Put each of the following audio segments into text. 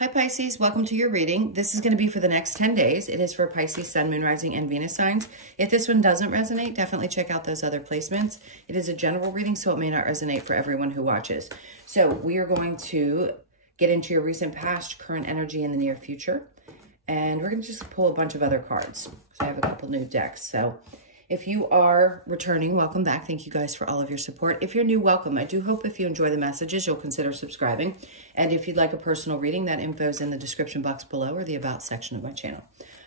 Hi Pisces, welcome to your reading. This is going to be for the next 10 days. It is for Pisces, Sun, Moon, Rising, and Venus signs. If this one doesn't resonate, definitely check out those other placements. It is a general reading, so it may not resonate for everyone who watches. So we are going to get into your recent past, current energy, in the near future. And we're going to just pull a bunch of other cards. So I have a couple new decks. So if you are returning, welcome back. Thank you guys for all of your support. If you're new, welcome. I do hope if you enjoy the messages, you'll consider subscribing. And if you'd like a personal reading, that info is in the description box below or the About section of my channel.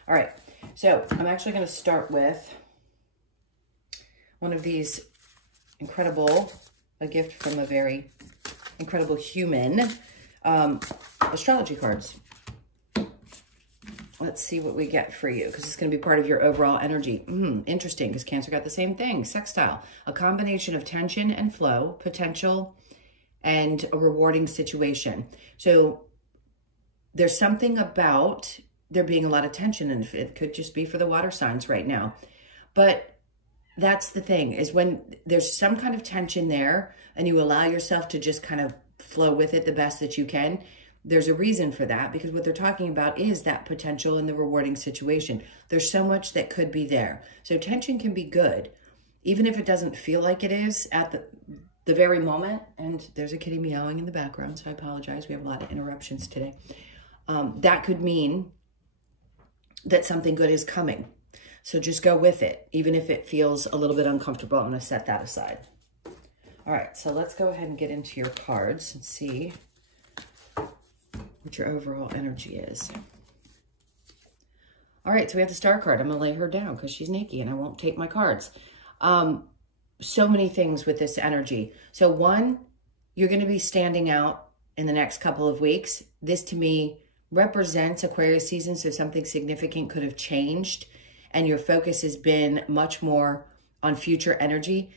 All right, so I'm actually going to start with one of these a gift from a very incredible human, astrology cards. Let's see what we get for you, because it's going to be part of your overall energy. Interesting, because Cancer got the same thing. Sextile, a combination of tension and flow, potential, and a rewarding situation. So there's something about there being a lot of tension, and it could just be for the water signs right now. But that's the thing, is when there's some kind of tension there, and you allow yourself to just kind of flow with it the best that you can, there's a reason for that, because what they're talking about is that potential and the rewarding situation. There's so much that could be there. So tension can be good, even if it doesn't feel like it is at the very moment. And there's a kitty meowing in the background, so I apologize. We have a lot of interruptions today. That could mean that something good is coming. So just go with it, even if it feels a little bit uncomfortable. I'm going to set that aside. All right, so let's go ahead and get into your cards and see what your overall energy is. All right, so we have the Star card. I'm going to lay her down because she's naked and I won't take my cards. So many things with this energy. So one, you're going to be standing out in the next couple of weeks. This to me represents Aquarius season, so something significant could have changed and your focus has been much more on future energy.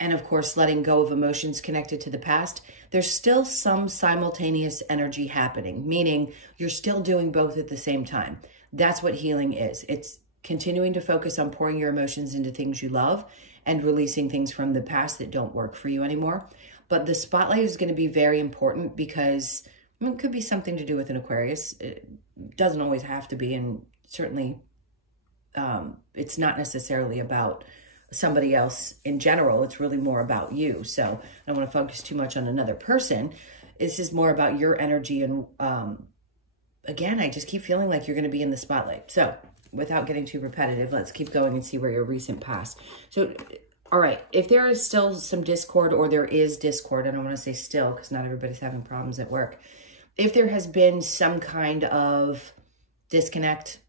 And of course, letting go of emotions connected to the past. There's still some simultaneous energy happening, meaning you're still doing both at the same time. That's what healing is. It's continuing to focus on pouring your emotions into things you love and releasing things from the past that don't work for you anymore. But the spotlight is going to be very important because it could be something to do with an Aquarius. It doesn't always have to be, and certainly it's not necessarily about somebody else in general. It's really more about you. So I don't want to focus too much on another person. This is more about your energy. And again, I just keep feeling like you're going to be in the spotlight. So without getting too repetitive, let's keep going and see where your recent past. So, all right, if there is still some discord, or there is discord, I don't want to say still because not everybody's having problems at work. If there has been some kind of disconnect,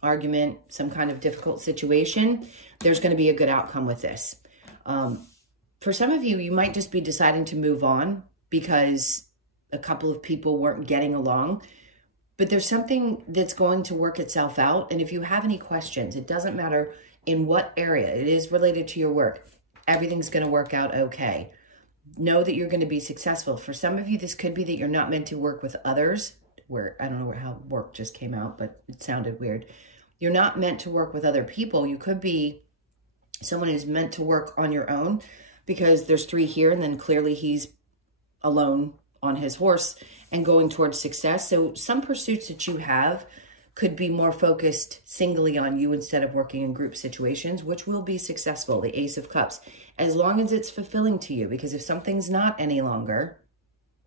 argument, some kind of difficult situation, there's going to be a good outcome with this. For some of you, you might just be deciding to move on because a couple of people weren't getting along, but there's something that's going to work itself out. And if you have any questions, it doesn't matter in what area it is related to your work, everything's going to work out okay. Know that you're going to be successful. For some of you, this could be that you're not meant to work with others, where I don't know how work just came out, but it sounded weird. You're not meant to work with other people. You could be someone who's meant to work on your own, because there's 3 here, and then clearly he's alone on his horse and going towards success. So some pursuits that you have could be more focused singly on you instead of working in group situations, which will be successful. The Ace of Cups, as long as it's fulfilling to you, because if something's not any longer,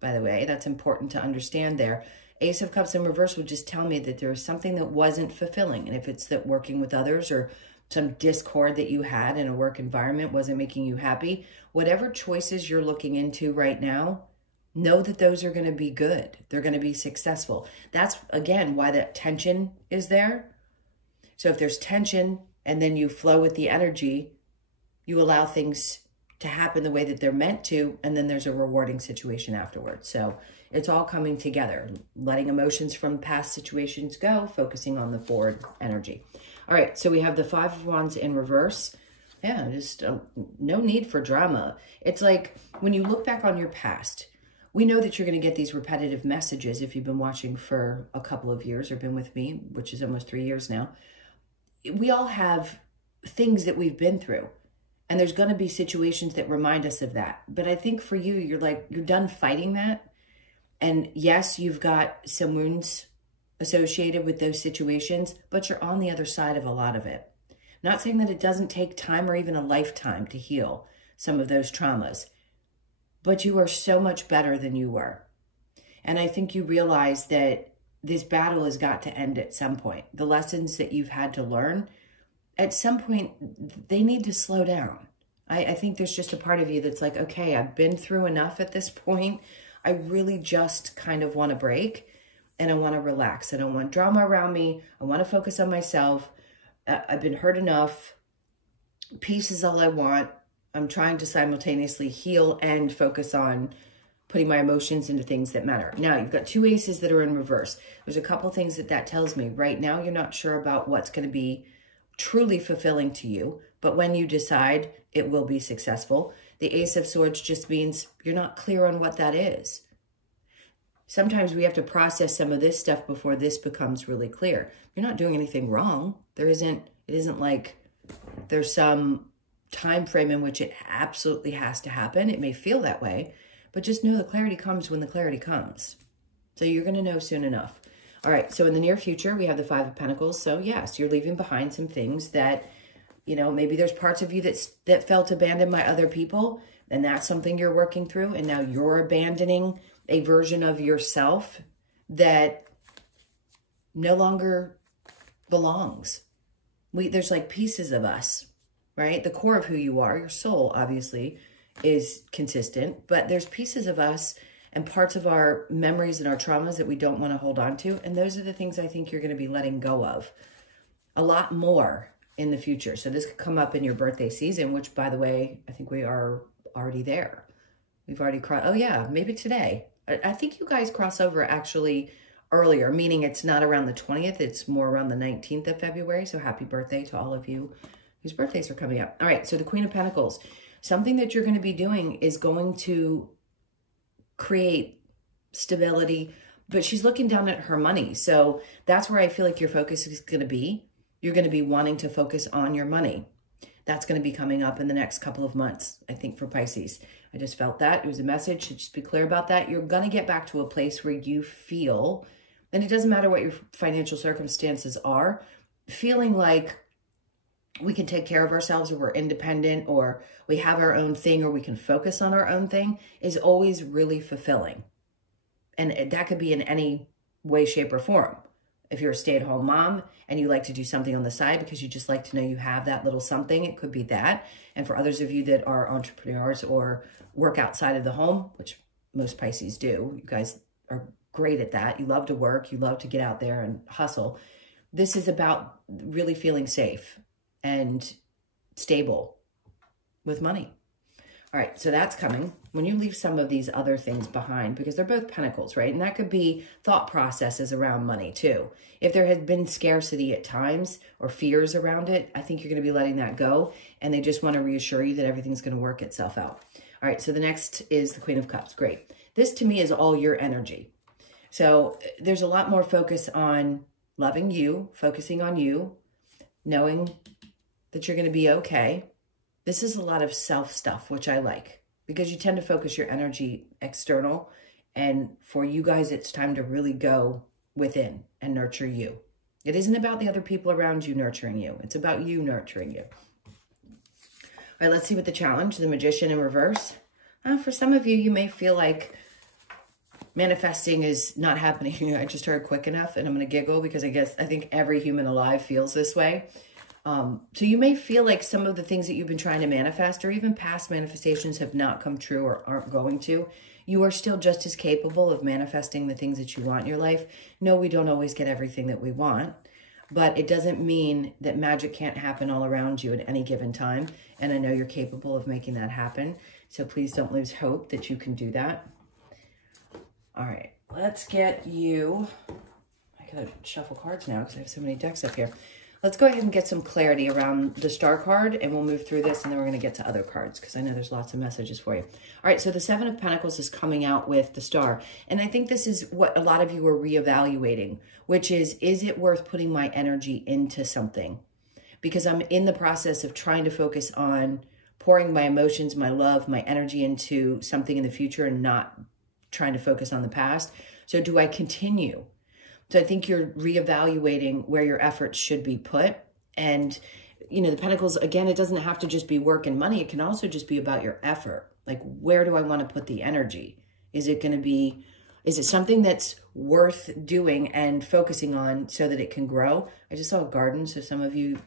by the way, that's important to understand there. Ace of Cups in reverse would just tell me that there was something that wasn't fulfilling. And if it's that working with others or some discord that you had in a work environment wasn't making you happy, whatever choices you're looking into right now, know that those are going to be good. They're going to be successful. That's, again, why that tension is there. So if there's tension and then you flow with the energy, you allow things to happen the way that they're meant to, and then there's a rewarding situation afterwards. So it's all coming together, letting emotions from past situations go, focusing on the forward energy. All right, so we have the 5 of Wands in reverse. Yeah, just no need for drama. It's like when you look back on your past, we know that you're going to get these repetitive messages if you've been watching for a couple of years or been with me, which is almost 3 years now. We all have things that we've been through. And there's going to be situations that remind us of that. But I think for you, you're done fighting that. And yes, you've got some wounds associated with those situations, but you're on the other side of a lot of it. Not saying that it doesn't take time or even a lifetime to heal some of those traumas, but you are so much better than you were. And I think you realize that this battle has got to end at some point. The lessons that you've had to learn, at some point, they need to slow down. I think there's just a part of you that's like, okay, I've been through enough at this point. I really just kind of want to break and I want to relax. I don't want drama around me. I want to focus on myself. I've been hurt enough. Peace is all I want. I'm trying to simultaneously heal and focus on putting my emotions into things that matter. Now, you've got two aces that are in reverse. There's a couple things that tells me. Right now, you're not sure about what's going to be truly fulfilling to you, but when you decide, it will be successful. The Ace of Swords just means you're not clear on what that is. Sometimes we have to process some of this stuff before this becomes really clear. You're not doing anything wrong. It isn't like there's some time frame in which it absolutely has to happen. It may feel that way, but just know the clarity comes when the clarity comes. So you're going to know soon enough. All right, so in the near future, we have the Five of Pentacles. So yes, you're leaving behind some things that, you know, maybe there's parts of you that felt abandoned by other people, and that's something you're working through, and now you're abandoning a version of yourself that no longer belongs. There's like pieces of us, right? The core of who you are, your soul, obviously, is consistent, but there's pieces of us and parts of our memories and our traumas that we don't want to hold on to. And those are the things I think you're going to be letting go of a lot more in the future. So this could come up in your birthday season, which, by the way, I think we are already there. We've already crossed. Oh yeah, maybe today. I think you guys cross over actually earlier, meaning it's not around the 20th. It's more around the 19th of February. So happy birthday to all of you whose birthdays are coming up. All right, so the Queen of Pentacles. Something that you're going to be doing is going to create stability, but she's looking down at her money. So that's where I feel like your focus is going to be. You're going to be wanting to focus on your money. That's going to be coming up in the next couple of months, I think, for Pisces. I just felt that. It was a message. So just be clear about that. You're going to get back to a place where you feel, and it doesn't matter what your financial circumstances are, feeling like we can take care of ourselves, or we're independent, or we have our own thing, or we can focus on our own thing is always really fulfilling. And that could be in any way, shape, or form. If you're a stay-at-home mom and you like to do something on the side because you just like to know you have that little something, it could be that. And for others of you that are entrepreneurs or work outside of the home, which most Pisces do, you guys are great at that. You love to work. You love to get out there and hustle. This is about really feeling safe and stable with money. All right, so that's coming. When you leave some of these other things behind, because they're both pentacles, right? And that could be thought processes around money too. If there has been scarcity at times or fears around it, I think you're going to be letting that go. And they just want to reassure you that everything's going to work itself out. All right, so the next is the Queen of Cups. Great. This to me is all your energy. So there's a lot more focus on loving you, focusing on you, knowing that you're going to be okay. This is a lot of self stuff, which I like, because you tend to focus your energy external. And for you guys, it's time to really go within and nurture you. It isn't about the other people around you nurturing you. It's about you nurturing you. All right, let's see what the challenge, the Magician in reverse. For some of you, you may feel like manifesting is not happening. I just heard quick enough, and I'm going to giggle because I think every human alive feels this way. So you may feel like some of the things that you've been trying to manifest, or even past manifestations, have not come true or aren't going to. You are still just as capable of manifesting the things that you want in your life. No, we don't always get everything that we want, but it doesn't mean that magic can't happen all around you at any given time. And I know you're capable of making that happen. So please don't lose hope that you can do that. All right, let's get you. I gotta shuffle cards now because I have so many decks up here. Let's go ahead and get some clarity around the Star card, and we'll move through this, and then we're going to get to other cards because I know there's lots of messages for you. All right, so the Seven of Pentacles is coming out with the Star, and I think this is what a lot of you are reevaluating, which is it worth putting my energy into something? Because I'm in the process of trying to focus on pouring my emotions, my love, my energy into something in the future and not trying to focus on the past. So do I continue? So I think you're reevaluating where your efforts should be put. And, you know, the Pentacles, again, it doesn't have to just be work and money. It can also just be about your effort. Like, where do I want to put the energy? Is it something that's worth doing and focusing on so that it can grow? I just saw a garden. So some of you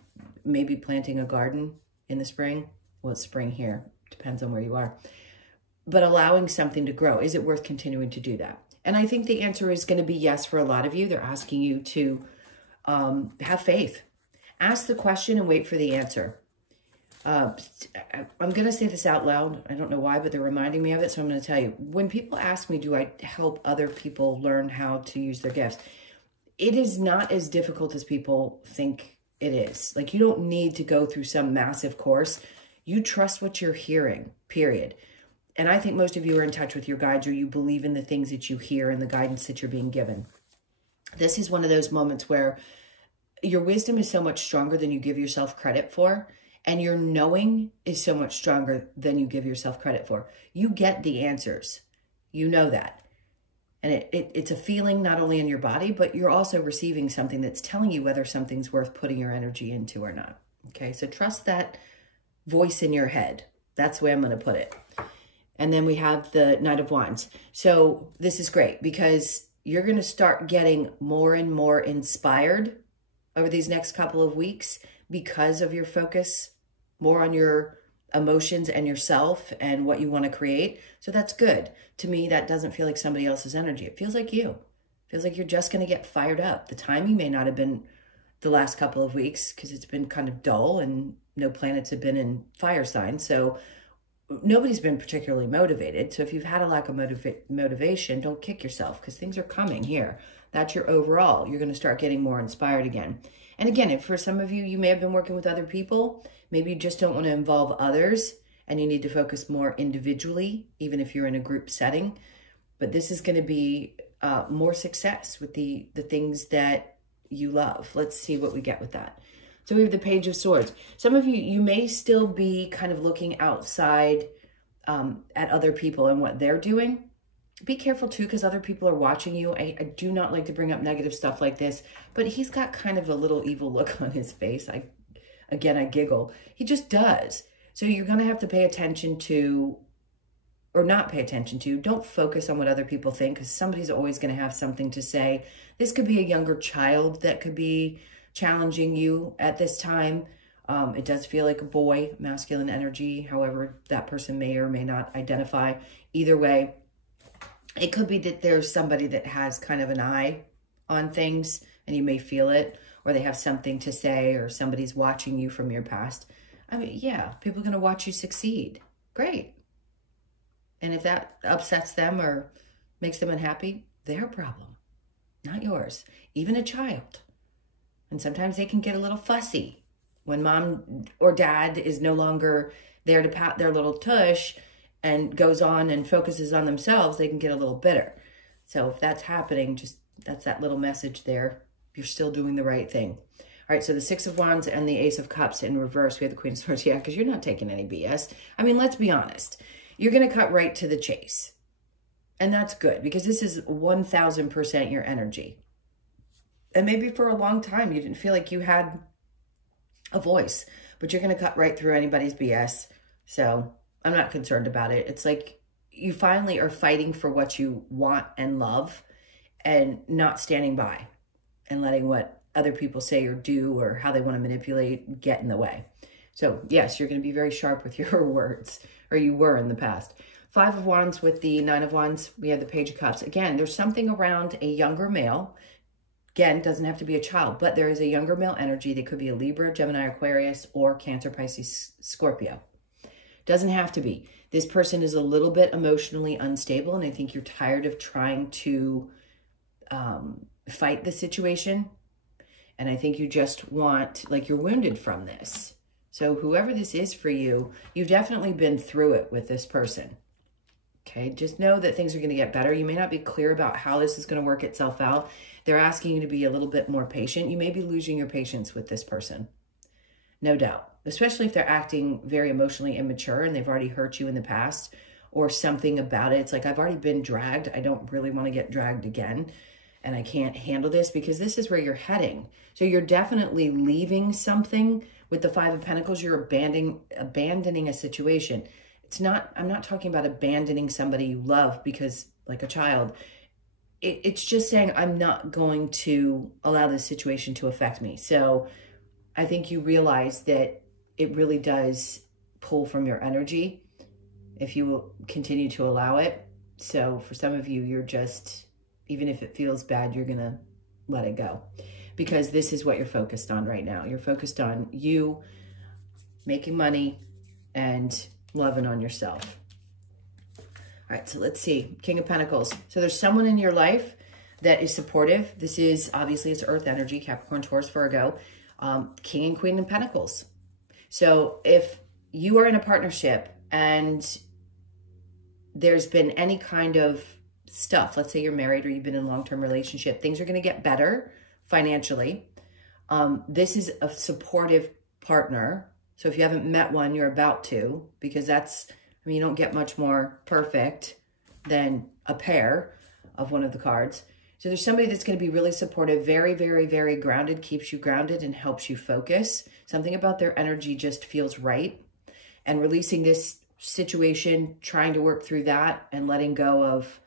may be planting a garden in the spring. Well, it's spring here. Depends on where you are. But allowing something to grow. Is it worth continuing to do that? And I think the answer is going to be yes for a lot of you. They're asking you to have faith. Ask the question and wait for the answer. I'm going to say this out loud. I don't know why, but they're reminding me of it. So I'm going to tell you. When people ask me, do I help other people learn how to use their gifts? It is not as difficult as people think it is. Like, you don't need to go through some massive course. You trust what you're hearing, period. And I think most of you are in touch with your guides, or you believe in the things that you hear and the guidance that you're being given. This is one of those moments where your wisdom is so much stronger than you give yourself credit for. And your knowing is so much stronger than you give yourself credit for. You get the answers. You know that. And it's a feeling not only in your body, but you're also receiving something that's telling you whether something's worth putting your energy into or not. Okay, so trust that voice in your head. That's the way I'm going to put it. And then we have the Knight of Wands. So this is great because you're going to start getting more and more inspired over these next couple of weeks because of your focus more on your emotions and yourself and what you want to create. So that's good. To me, that doesn't feel like somebody else's energy. It feels like you. It feels like you're just going to get fired up. The timing may not have been the last couple of weeks because it's been kind of dull and no planets have been in fire signs. So nobody's been particularly motivated. So if you've had a lack of motivation, don't kick yourself because things are coming here. That's your overall. You're going to start getting more inspired again. And again, if for some of you, you may have been working with other people. Maybe you just don't want to involve others and you need to focus more individually, even if you're in a group setting. But this is going to be more success with the things that you love. Let's see what we get with that. So we have the Page of Swords. Some of you, you may still be kind of looking outside at other people and what they're doing. Be careful too, because other people are watching you. I do not like to bring up negative stuff like this, but he's got kind of a little evil look on his face. I giggle. He just does. So you're going to have to pay attention to, or not pay attention to. Don't focus on what other people think, because somebody's always going to have something to say. This could be a younger child that could be challenging you at this time. It does feel like a boy, masculine energy, however that person may or may not identify. Either way, it could be that there's somebody that has kind of an eye on things and you may feel it, or they have something to say, or somebody's watching you from your past. I mean, yeah, people are going to watch you succeed. Great. And if that upsets them or makes them unhappy, their problem, not yours. Even a child. And sometimes they can get a little fussy when mom or dad is no longer there to pat their little tush and goes on and focuses on themselves. They can get a little bitter. So if that's happening, just that's that little message there. You're still doing the right thing. All right, so the Six of Wands and the Ace of Cups in reverse. We have the Queen of Swords. Yeah, because you're not taking any BS. I mean, let's be honest. You're going to cut right to the chase. And that's good, because this is 1000% your energy. And maybe for a long time, you didn't feel like you had a voice, but you're going to cut right through anybody's BS. So I'm not concerned about it. It's like you finally are fighting for what you want and love and not standing by and letting what other people say or do or how they want to manipulate get in the way. So yes, you're going to be very sharp with your words, or you were in the past. Five of Wands with the Nine of Wands. We have the Page of Cups. Again, there's something around a younger male. Again, doesn't have to be a child, but there is a younger male energy. They could be a Libra, Gemini, Aquarius, or Cancer, Pisces, Scorpio. Doesn't have to be. This person is a little bit emotionally unstable, and I think you're tired of trying to fight the situation. And I think you just want, like, you're wounded from this. So whoever this is for you, you've definitely been through it with this person. Okay, just know that things are going to get better. You may not be clear about how this is going to work itself out. They're asking you to be a little bit more patient. You may be losing your patience with this person. No doubt. Especially if they're acting very emotionally immature and they've already hurt you in the past, or something about it. It's like, I've already been dragged. I don't really want to get dragged again. And I can't handle this, because this is where you're heading. So you're definitely leaving something with the Five of Pentacles. You're abandoning a situation. I'm not talking about abandoning somebody you love because, like a child. It's just saying, I'm not going to allow this situation to affect me. So I think you realize that it really does pull from your energy if you will continue to allow it. So for some of you, you're just, even if it feels bad, you're going to let it go, because this is what you're focused on right now. You're focused on you making money and loving on yourself. All right, so let's see. King of Pentacles. So there's someone in your life that is supportive. This is, obviously, it's earth energy, Capricorn, Taurus, Virgo, King and Queen of Pentacles. So if you are in a partnership and there's been any kind of stuff, let's say you're married or you've been in a long-term relationship, things are going to get better financially. This is a supportive partner. So if you haven't met one, you're about to, because that's, I mean, you don't get much more perfect than a pair of one of the cards. So there's somebody that's going to be really supportive, very, very, very grounded, keeps you grounded and helps you focus. Something about their energy just feels right. And releasing this situation, trying to work through that and letting go of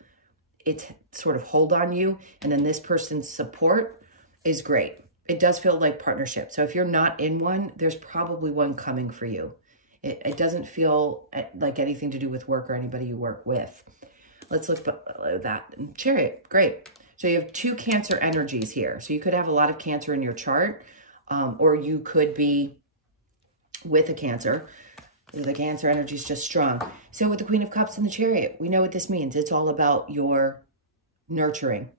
its sort of hold on you. And then this person's support is great. It does feel like partnership. So if you're not in one, there's probably one coming for you. It doesn't feel like anything to do with work or anybody you work with. Let's look at that. Chariot, great. So you have two Cancer energies here. So you could have a lot of Cancer in your chart, or you could be with a Cancer. The Cancer energy is just strong. So with the Queen of Cups and the Chariot, we know what this means. It's all about your nurturing,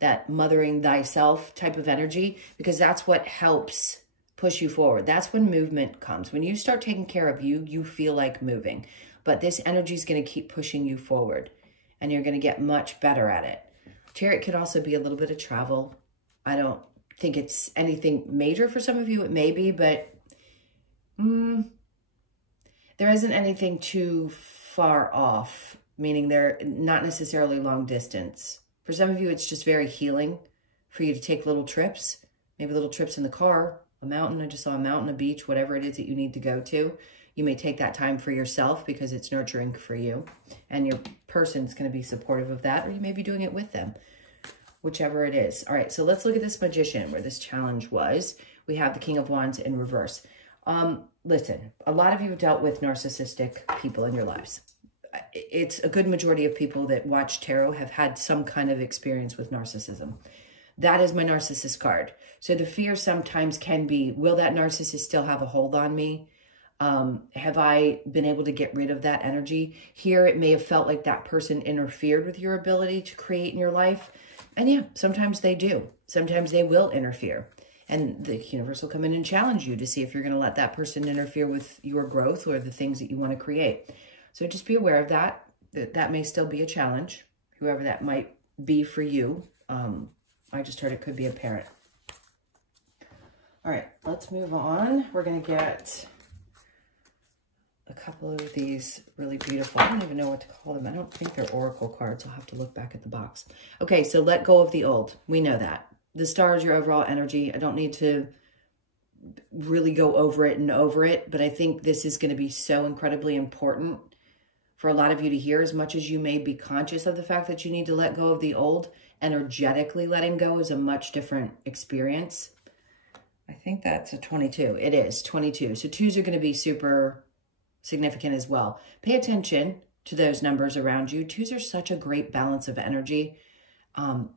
that mothering thyself type of energy, because that's what helps push you forward. That's when movement comes. When you start taking care of you, you feel like moving. But this energy is going to keep pushing you forward, and you're going to get much better at it. Chariot could also be a little bit of travel. I don't think it's anything major for some of you. It may be, but there isn't anything too far off, meaning they're not necessarily long distance. For some of you, it's just very healing for you to take little trips, maybe little trips in the car, a mountain. I just saw a mountain, a beach, whatever it is that you need to go to. You may take that time for yourself because it's nurturing for you, and your person's going to be supportive of that, or you may be doing it with them, whichever it is. All right, so let's look at this Magician, where this challenge was. We have the King of Wands in reverse. Listen, a lot of you have dealt with narcissistic people in your lives. It's a good majority of people that watch tarot have had some kind of experience with narcissism. That is my narcissist card. So the fear sometimes can be, will that narcissist still have a hold on me? Have I been able to get rid of that energy? Here, it may have felt like that person interfered with your ability to create in your life. And yeah, sometimes they do. Sometimes they will interfere. And the universe will come in and challenge you to see if you're going to let that person interfere with your growth or the things that you want to create. So just be aware of that. That may still be a challenge, whoever that might be for you. I just heard it could be a parent. All right, let's move on. We're going to get a couple of these really beautiful, I don't even know what to call them. I don't think they're oracle cards. I'll have to look back at the box. Okay, so let go of the old. We know that. The star is your overall energy. I don't need to really go over it and over it, but I think this is going to be so incredibly important for a lot of you to hear. As much as you may be conscious of the fact that you need to let go of the old, energetically letting go is a much different experience. I think that's a 22. It is 22. So twos are going to be super significant as well. Pay attention to those numbers around you. Twos are such a great balance of energy.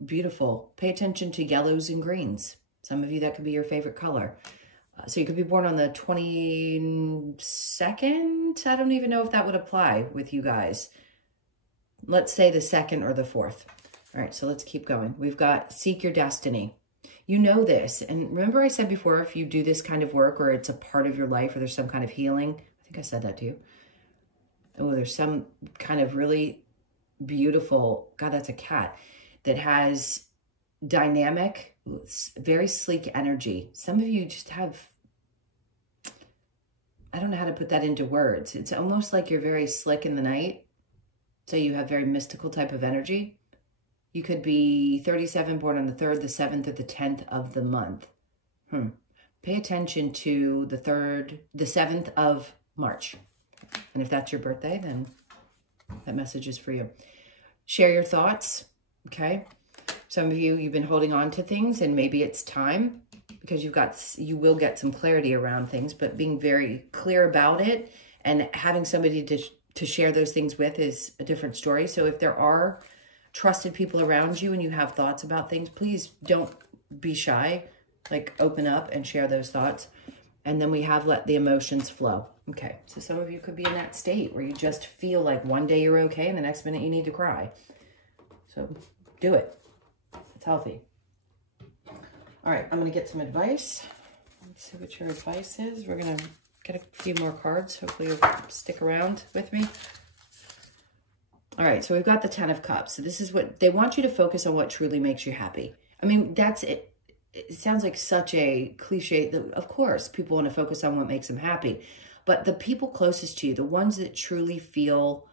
Beautiful. Pay attention to yellows and greens. Some of you, that could be your favorite color. So you could be born on the 22nd. I don't even know if that would apply with you guys. Let's say the 2nd or the 4th. All right, so let's keep going. We've got seek your destiny. You know this. And remember I said before, if you do this kind of work or it's a part of your life or there's some kind of healing, I think I said that to you. Oh, there's some kind of really beautiful, God, that's a cat, that has dynamic, very sleek energy. Some of you just have, I don't know how to put that into words. It's almost like you're very slick in the night So you have very mystical type of energy. You could be 37, born on the 3rd, the 7th, or the 10th of the month. Pay attention to the 7th of March. And if that's your birthday, then that message is for you. Share your thoughts, okay? Some of you, you've been holding on to things, and maybe it's time, because you will get some clarity around things, but being very clear about it and having somebody to share those things with is a different story. So if there are trusted people around you and you have thoughts about things, please don't be shy. Like, open up and share those thoughts. And then we have let the emotions flow. Okay, so some of you could be in that state where you just feel like one day you're okay and the next minute you need to cry. So do it. It's healthy. All right, I'm going to get some advice. Let's see what your advice is. We're going to get a few more cards. Hopefully you'll stick around with me. All right, so we've got the 10 of Cups. So this is what they want you to focus on, what truly makes you happy. I mean, that's it. It sounds like such a cliche that, of course, people want to focus on what makes them happy. But the people closest to you, the ones that truly feel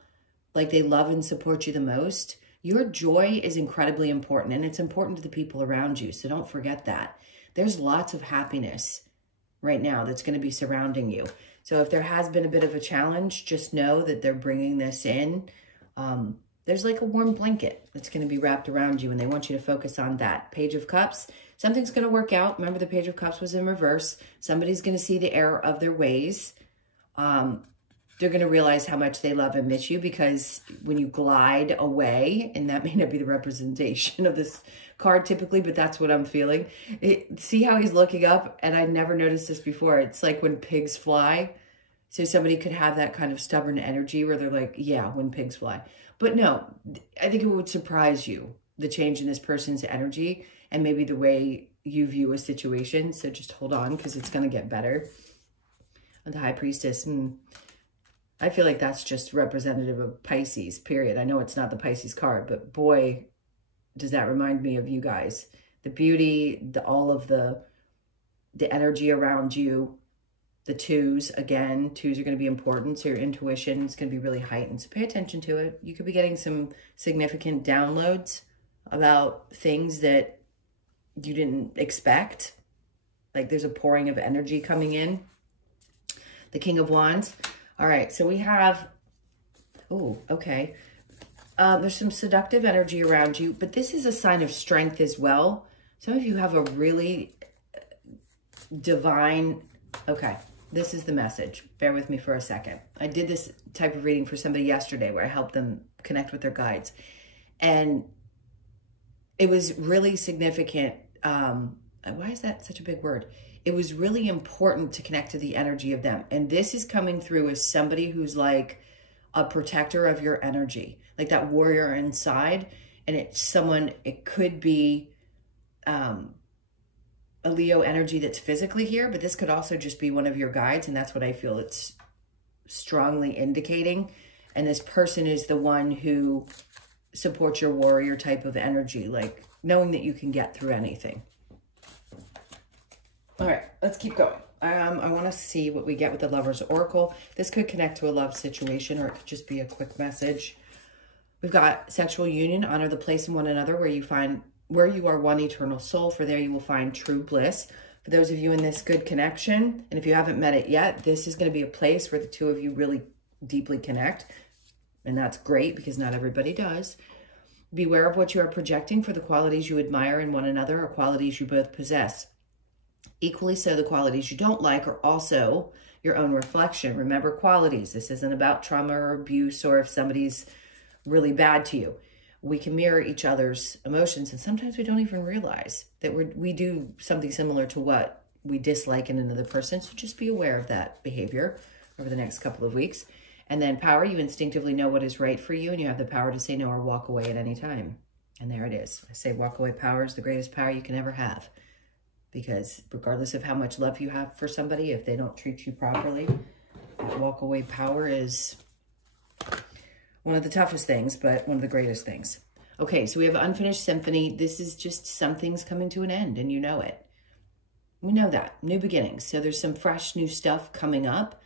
like they love and support you the most, your joy is incredibly important, and it's important to the people around you. So don't forget that. There's lots of happiness right now that's going to be surrounding you. So if there has been a bit of a challenge, just know that they're bringing this in. There's like a warm blanket that's going to be wrapped around you, and they want you to focus on that. Page of Cups, something's going to work out. Remember, the Page of Cups was in reverse. Somebody's going to see the error of their ways. They're going to realize how much they love and miss you, because when you glide away, and that may not be the representation of this card typically, but that's what I'm feeling. See how he's looking up? And I never noticed this before. It's like when pigs fly. So somebody could have that kind of stubborn energy where they're like, yeah, when pigs fly. But no, I think it would surprise you, the change in this person's energy and maybe the way you view a situation. So just hold on, because it's going to get better. And the High Priestess, I feel like that's just representative of Pisces, period. I know it's not the Pisces card, but boy, does that remind me of you guys. The beauty, all of the energy around you. The 2s, again, 2s are going to be important. So your intuition is going to be really heightened. So pay attention to it. You could be getting some significant downloads about things that you didn't expect. Like there's a pouring of energy coming in. The King of Wands. All right, so we have, oh, okay. There's some seductive energy around you, but this is a sign of strength as well. Some of you have a really divine, okay. This is the message. Bear with me for a second. I did this type of reading for somebody yesterday where I helped them connect with their guides. And it was really significant. Why is that such a big word? It was really important to connect to the energy of them. And this is coming through as somebody who's like a protector of your energy, like that warrior inside. And it's someone, it could be a Leo energy that's physically here, but this could also just be one of your guides, and that's what I feel it's strongly indicating. And this person is the one who supports your warrior type of energy, like knowing that you can get through anything. All right, let's keep going. I want to see what we get with the Lover's Oracle. This could connect to a love situation, or it could just be a quick message. We've got sexual union, honor the place in one another where you are one eternal soul, for there you will find true bliss. For those of you in this good connection, and if you haven't met it yet, this is going to be a place where the two of you really deeply connect. And that's great, because not everybody does. Beware of what you are projecting, for the qualities you admire in one another are qualities you both possess. Equally so, the qualities you don't like are also your own reflection. Remember, qualities. This isn't about trauma or abuse, or if somebody's really bad to you. We can mirror each other's emotions, and sometimes we don't even realize that we do something similar to what we dislike in another person. So just be aware of that behavior over the next couple of weeks. And then power, you instinctively know what is right for you, and you have the power to say no or walk away at any time. And there it is. I say walk away power is the greatest power you can ever have. Because regardless of how much love you have for somebody, if they don't treat you properly, walk away power is one of the toughest things, but one of the greatest things. Okay, so we have Unfinished Symphony. This is just something's coming to an end, and you know it. We know that. New beginnings. So there's some fresh new stuff coming up.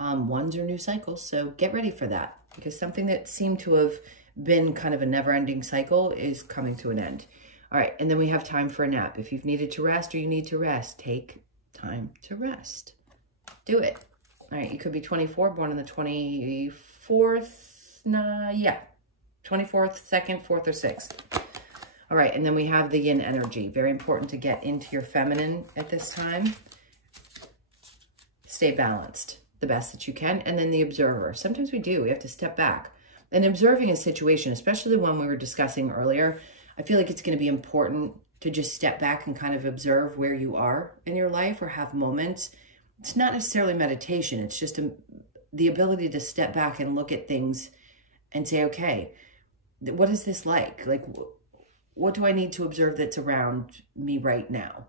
Ones are new cycles, so get ready for that, because something that seemed to have been kind of a never-ending cycle is coming to an end. All right, and then we have time for a nap. If you've needed to rest or you need to rest, take time to rest. Do it. All right, you could be 24, born on the 24th, 24th, 2nd, 4th, or 6th. All right, and then we have the yin energy. Very important to get into your feminine at this time. Stay balanced the best that you can. And then the observer. Sometimes we have to step back. And observing a situation, especially the one we were discussing earlier, I feel like it's going to be important to just step back and kind of observe where you are in your life or have moments. It's not necessarily meditation. It's just the ability to step back and look at things and say, okay, what is this like? Like, what do I need to observe that's around me right now?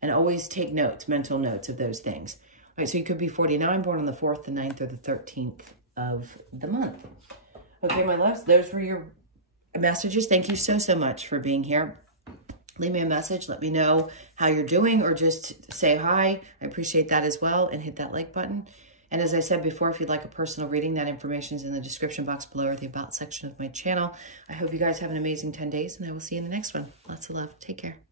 And always take notes, mental notes of those things. All right, so you could be 49, born on the 4th, the 9th, or the 13th of the month. Okay, my loves, those were your messages. Thank you so, so much for being here. Leave me a message. Let me know how you're doing, or just say hi. I appreciate that as well. And hit that like button. And as I said before, if you'd like a personal reading, that information is in the description box below, or the about section of my channel. I hope you guys have an amazing 10 days, and I will see you in the next one. Lots of love. Take care.